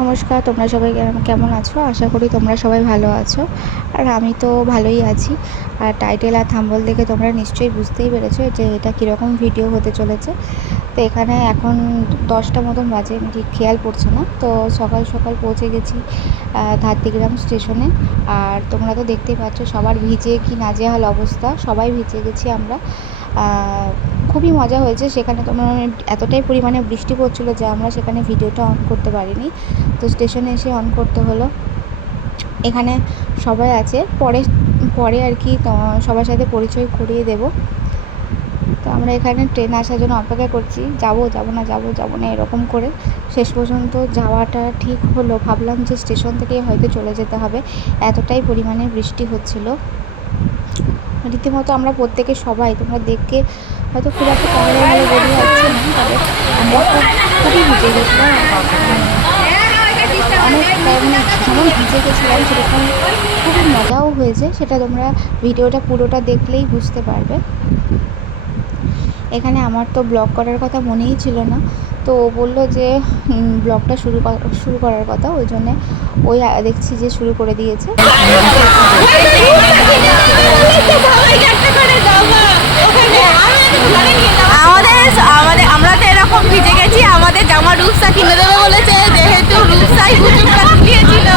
নমস্কার, তোমরা সবাই কেমন আছো? আশা করি তোমরা সবাই ভালো আছো। আর আমি তো ভালোই আছি। আর টাইটেল আর থাম্বনেল দেখে তোমরা নিশ্চয়ই বুঝতেই পেরেছো যে এটা কীরকম ভিডিও হতে চলেছে। তো এখানে এখন 10টা মতন বাজে, ঠিক খেয়াল পড়ছে না। তো সকাল সকাল পৌঁছে গেছি ধাত্রীগ্রাম স্টেশনে। আর তোমরা তো দেখতেই পাচ্ছ সবার ভিজে কি নাজেহাল অবস্থা, সবাই ভিজে গেছি আমরা। খুবই মজা হয়েছে সেখানে। তোমার এতটাই পরিমাণে বৃষ্টি পড়ছিলো যে আমরা সেখানে ভিডিওটা অন করতে পারিনি, তো স্টেশনে এসে অন করতে হলো। এখানে সবাই আছে, পরে পরে আর কি সবার সাথে পরিচয় করিয়ে দেব। তো আমরা এখানে ট্রেন আসার জন্য অপেক্ষা করছি, যাবো যাবো না এরকম করে শেষ পর্যন্ত যাওয়াটা ঠিক হলো। ভাবলাম যে স্টেশন থেকেই হয়তো চলে যেতে হবে, এতটাই পরিমাণে বৃষ্টি হচ্ছিল। রীতিমতো আমরা প্রত্যেকে সবাই, তোমরা দেখে হয়তো খুব একটা ক্যামেরা ভালো বোঝা যাচ্ছে না, তবে আমরা খুবই ভিজে গেছিলাম। অনেক যেমন ভিজে গেছিলাম সেরকম খুবই মজাও হয়েছে, সেটা তোমরা ভিডিওটা পুরোটা দেখলেই বুঝতে পারবে। এখানে আমার তো ব্লগ করার কথা মনেই ছিল না, তো ও বললো যে ব্লগটা শুরু করার কথা, ওই জন্যে ওই দেখছি যে শুরু করে দিয়েছে। আমরা তো এরকম ভিজে গেছি, আমাদের জামা রূপসা কিনে দেবে বলেছে, যেহেতু রূপসাই হুজুরটা দিয়েছিল।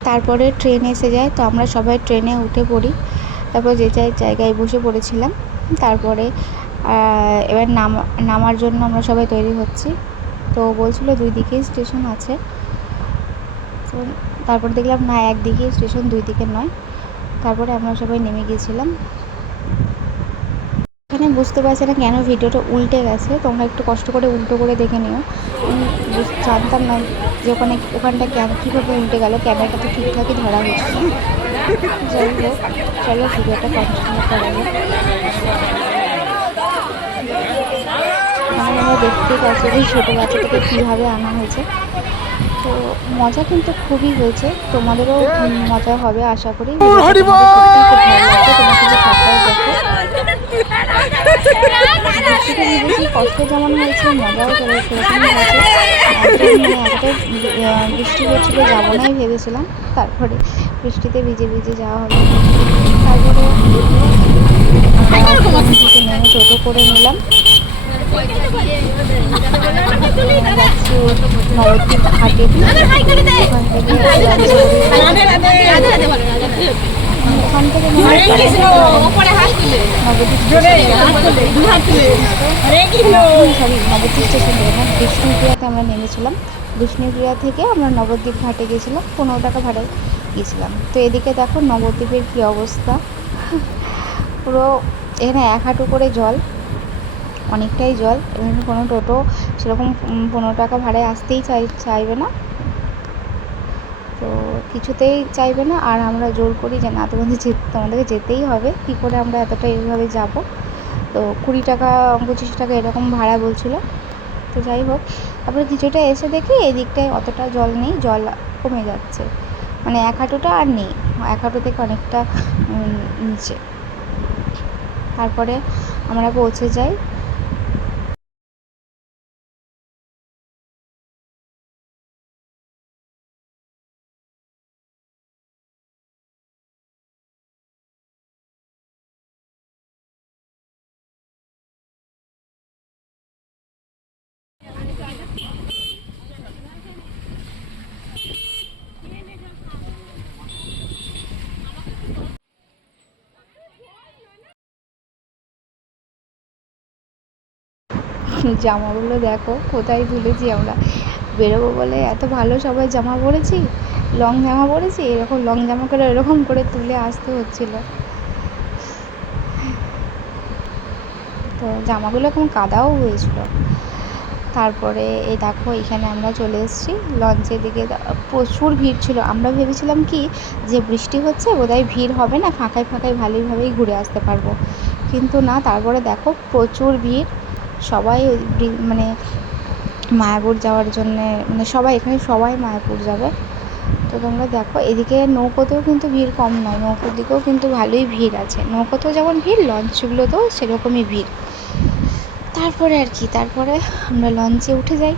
তারপরে ট্রেন এসে যায়, তো আমরা সবাই ট্রেনে উঠে পড়ি। তারপর যে যার জায়গায় বসে পড়েছিলাম। তারপরে এবার নামার জন্য আমরা সবাই তৈরি হচ্ছি। তো বলছিল 2 দিকেই স্টেশন আছে। তো তারপর দেখলাম না, একদিকেই স্টেশন, 2 দিকে নয়। তারপরে আমরা সবাই নেমে গিয়েছিলাম। এখানে বুঝতে পারছি না কেন ভিডিওটা উল্টে গেছে, তোমরা একটু কষ্ট করে উল্টো করে দেখে নিও। আমি জানতাম না যে ওখানটা কীভাবে উল্টে গেল, ক্যামেরাটা তো ঠিকঠাকই ধরা হয়েছিল। যাই হোক, চলো ভিডিওটা কন্টিনিউ করা যাক। আমরা দেখতেই পাচ্ছি যে ছোটো বাচ্চাটাকে কীভাবে আনা হয়েছে। তো মজা কিন্তু খুবই হয়েছে, তোমাদেরও মজা হবে আশা করি। খুব ভালো লাগবে, তোমরা কিন্তু সবটাই দেখো। বেশি কষ্ট যেমন হয়েছে, মজাও সেরকমই হয়েছে। এতটাই বৃষ্টি হচ্ছিলো, যাবো নাই ভেবেছিলাম, তারপরে বৃষ্টিতে ভিজে ভিজে যাওয়া হলো। তারপরে আমরা নেমে টোটো করে নিলাম, যাচ্ছি নবদ্বীপ ঘাটে। ওখান থেকে নবদ্বীপ স্টেশন থেকে বিষ্ণুপ্রিয়াতে আমরা নেমেছিলাম। বিষ্ণুপ্রিয়া থেকে আমরা নবদ্বীপ ঘাটে গেছিলাম, 15 টাকা ভাড়ায় গিয়েছিলাম। তো এদিকে দেখো নবদ্বীপের কী অবস্থা, পুরো এখানে 1 হাঁটু করে জল, অনেকটাই জল। এখানে কোনো টোটো সেরকম 15 টাকা ভাড়ায় আসতেই চাইবে না, তো কিছুতেই চাইবে না। আর আমরা জোর করি যে না, তোমাদেরকে যেতেই হবে, কী করে আমরা এতটা এইভাবে যাব। তো 20 টাকা 25 টাকা এরকম ভাড়া বলছিল। তো যাই হোক, তারপরে কিছুটা এসে দেখি এই দিকটায় অতটা জল নেই, জল কমে যাচ্ছে, মানে 1 হাঁটুটা আর নেই, 1 হাঁটু থেকে অনেকটা নিচে। তারপরে আমরা পৌঁছে যাই। জামাগুলো দেখো কোথায় তুলেছি আমরা, বেরোবো বলে এত ভালো সবাই জামা পরেছি, লং জামা পরেছি, এরকম লং জামা করে এরকম করে তুলে আসতে হচ্ছিলো। তো জামাগুলো এখন কাদাও হয়েছিল। তারপরে এই দেখো এখানে আমরা চলে এসেছি লঞ্চের দিকে। প্রচুর ভিড় ছিল, আমরা ভেবেছিলাম কি যে বৃষ্টি হচ্ছে বোধহয় ভিড় হবে না, ফাঁকায় ভালোইভাবেই ঘুরে আসতে পারবো, কিন্তু না। তারপরে দেখো প্রচুর ভিড়, সবাই মানে মায়াপুর যাওয়ার জন্যে, মানে সবাই এখানে সবাই মায়াপুর যাবে। তো তো তোমরা দেখো এদিকে নৌকোতেও কিন্তু ভিড় কম নয়, নৌকোর দিকেও কিন্তু ভালোই ভিড় আছে। নৌকোতেও যেমন ভিড়, লঞ্চগুলোতেও সেরকমই ভিড়। তারপরে আর কি, তারপরে আমরা লঞ্চে উঠে যাই।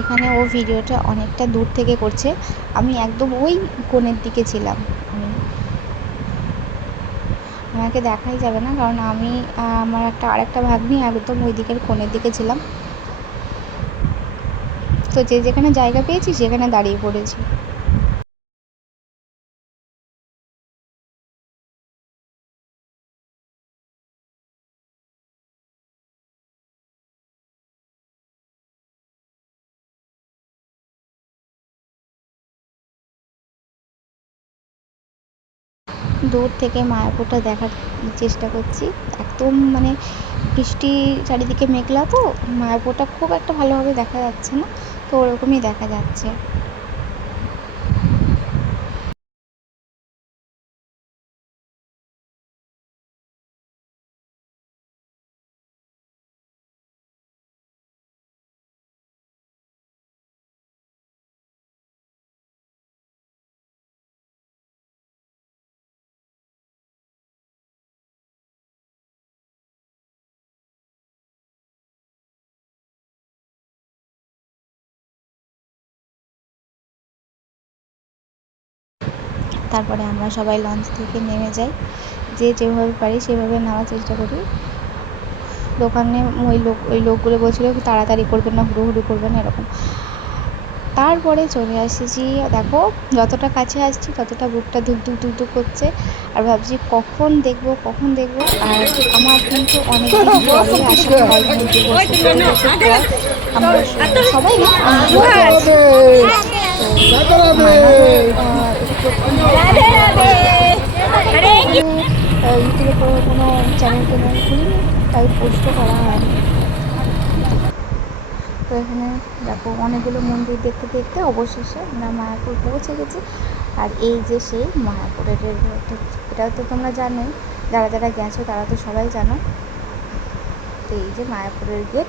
এখানে ও ভিডিওটা অনেকটা দূর থেকে করছে, আমি একদম ওই কোণের দিকে ছিলাম। আমাকে দেখাই যাবে না, কারণ আমি আমার আরেকটা ভাগ্নি একদম ওই দিকের কোণের দিকে ছিলাম। তো যে যেখানে জায়গা পেয়েছি সেখানে দাঁড়িয়ে পড়েছি। দূর থেকে মায়াপুরটা দেখার চেষ্টা করছি। একদম মানে বৃষ্টি, চারিদিকে মেঘলা, তো মায়াপুরটা খুব একটা ভালোভাবে দেখা যাচ্ছে না, তো ওরকমই দেখা যাচ্ছে। তারপরে আমরা সবাই লঞ্চ থেকে নেমে যাই, যে যেভাবে পারি সেভাবে নেওয়ার চেষ্টা করি। দোকানে ওই লোকগুলো বলছিল তাড়াতাড়ি করবেন না, হুড়োহুড়ি করবেন এরকম। তারপরে চলে এসেছি, দেখো যতটা কাছে আসছি ততটা বুকটা ধুক ধুক ধুক ধুক করছে, আর ভাবছি কখন দেখবো কখন দেখবো। আর আমার কিন্তু অনেক দিন পরে আসলে লাইনের যে আমরা সবাই ইউটিউবে কোনো চ্যানেল খুলিনি, তাই পোস্টও করা হয়নি। তো এখানে দেখো অনেকগুলো মন্দির দেখতে দেখতে অবশেষে আমরা মায়াপুর পৌঁছে গেছি। আর এই যে সেই মায়াপুরের এটা তো তোমরা জানোই, যারা যারা গেছো তারা তো সবাই জানো। তো এই যে মায়াপুরের গেট।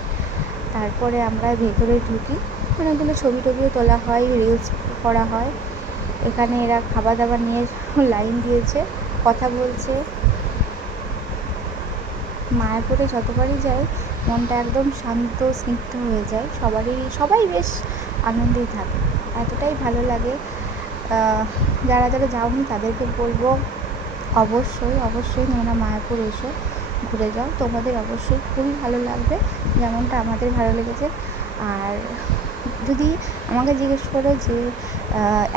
তারপরে আমরা ভেতরে ঢুকি, অনেকগুলো ছবি টবিও তোলা হয়, রিলস করা হয়। এখানে এরা খাবার দাবার নিয়ে লাইন দিয়েছে, কথা বলছে। মায়াপুরে যতবারই যাই মনটা একদম শান্ত স্নিগ্ধ হয়ে যায়, সবাই বেশ আনন্দেই থাকে, এতটাই ভালো লাগে। যারা যারা যাওনি তাদেরকে বলবো অবশ্যই তোমরা মায়াপুর এসো, ঘুরে যাও, তোমাদের অবশ্যই খুবই ভালো লাগবে, যেমনটা আমাদের ভালো লেগেছে। আর যদি আমাকে জিজ্ঞেস করো যে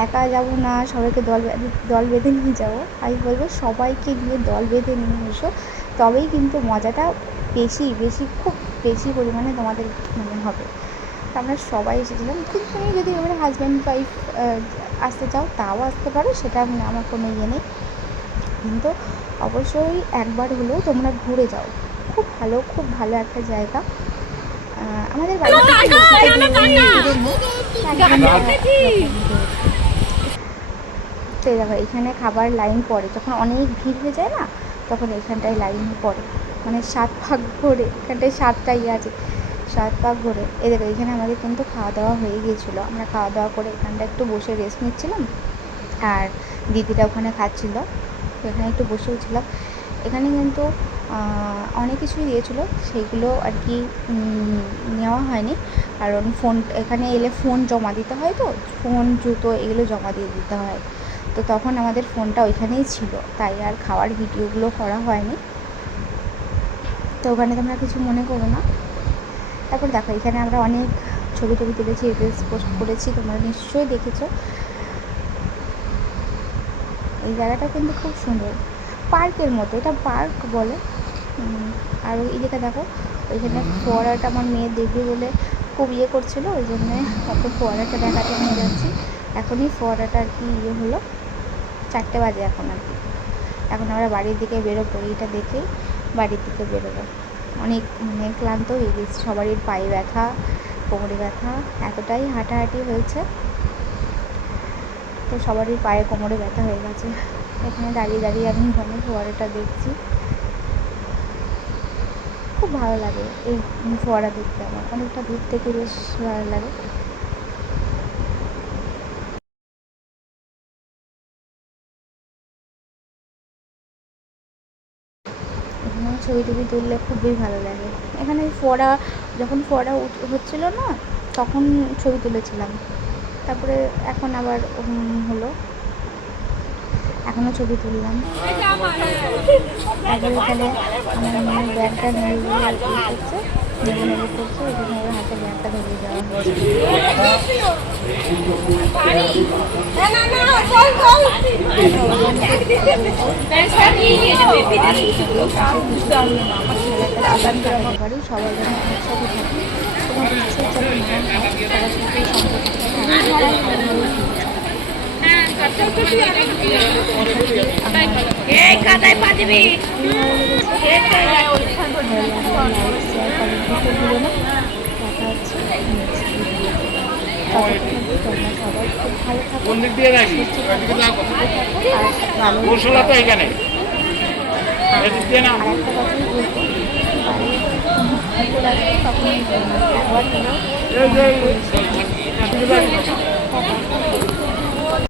একা যাব না সবাইকে দল বেঁধে নিয়ে যাবো, আমি বলবো সবাইকে নিয়ে দল বেঁধে নিয়ে এসো, তবেই কিন্তু মজাটা খুব বেশি পরিমাণে তোমাদের মনে হবে। তো আমরা সবাই এসেছিলাম, কিন্তু তুমি যদি এবারে হাজব্যান্ড ওয়াইফ আসতে চাও তাও আসতে পারো, সেটা আমার কোনো ইয়ে নেই, কিন্তু অবশ্যই একবার হলেও তোমরা ঘুরে যাও। খুব ভালো একটা জায়গা। আমাদের বাড়ি তো দেখো এখানে খাবার লাইন পড়ে, যখন অনেক ভিড় হয়ে যায় না তখন এখানটায় লাইন পড়ে, মানে 7 ভাগ ঘোরে, এখানটায় 7টা আছে, 7 ভাগ ঘোরে। দেখো এখানে আমাদের কিন্তু খাওয়া দাওয়া হয়ে গিয়েছিলো, আমরা খাওয়া দাওয়া করে এখানটা একটু বসে রেস্ট নিচ্ছিলাম, আর দিদিরা ওখানে খাচ্ছিলো, তো এখানে একটু বসেও ছিলাম। এখানে কিন্তু অনেক কিছুই দিয়েছিলো, সেইগুলো আর কি নেওয়া হয়নি, কারণ এখানে এলে ফোন জমা দিতে হয়, তো ফোন জুতো এগুলো জমা দিয়ে দিতে হয়, তো তখন আমাদের ফোনটা ওইখানেই ছিল, তাই আর খাওয়ার ভিডিওগুলো করা হয়নি। তো ওখানে তোমরা কিছু মনে করো না। তারপর দেখো এখানে আমরা অনেক ছবি তুলেছি, রিলস পোস্ট করেছি, তোমরা নিশ্চয়ই দেখেছো। এই জায়গাটা কিন্তু খুব সুন্দর, পার্কের মতো, এটা পার্ক বলে। আর ওই দিকে দেখো ওইখানে ফোয়ারাটা আমার মেয়ে দেখবে বলে খুব করছিলো, ওই জন্যে ওকে ফোয়ারাটা দেখাতে নিয়ে যাচ্ছি। এখনই ফোয়ারাটা আর কি ইয়ে হলো, 4টে বাজে এখন আর কি। এখন আমরা বাড়ির দিকে বেরোবো, এইটা দেখেই বাড়ির দিকে বেরোবো। অনেক মানে ক্লান্ত হয়ে গেছি, সবারই পায়ে ব্যথা, কোমরে ব্যথা, এতটাই হাঁটাহাঁটি হয়েছে তো সবারই পায়ে কোমরে ব্যথা হয়ে গেছে। এখানে দাঁড়িয়ে দাঁড়িয়ে আমি ওখানে ফোয়ারাটা দেখছি, খুব ভালো লাগে এই ফোয়ারা দেখতে, আমার অনেকটা দূর থেকে বেশ ভালো লাগে। এখানে ছবি টবি তুললে খুবই ভালো লাগে। এখানে যখন ফোয়ারা হচ্ছিলো না তখন ছবি তুলেছিলাম, তারপরে এখন আবার হলো, এখনও ছবি তুললাম। তারপরে এখানে আমার মেয়ের ব্যাগটা নেবে বলে করছে, নেবে করছে, ওই জন্য ওর হাতে ব্যাগটা ধরিয়ে দেওয়া পারি, সবাই যেন একসাথে থাকি, তোমার ইচ্ছে যাতে না হয়, সবার সাথে সম্পর্ক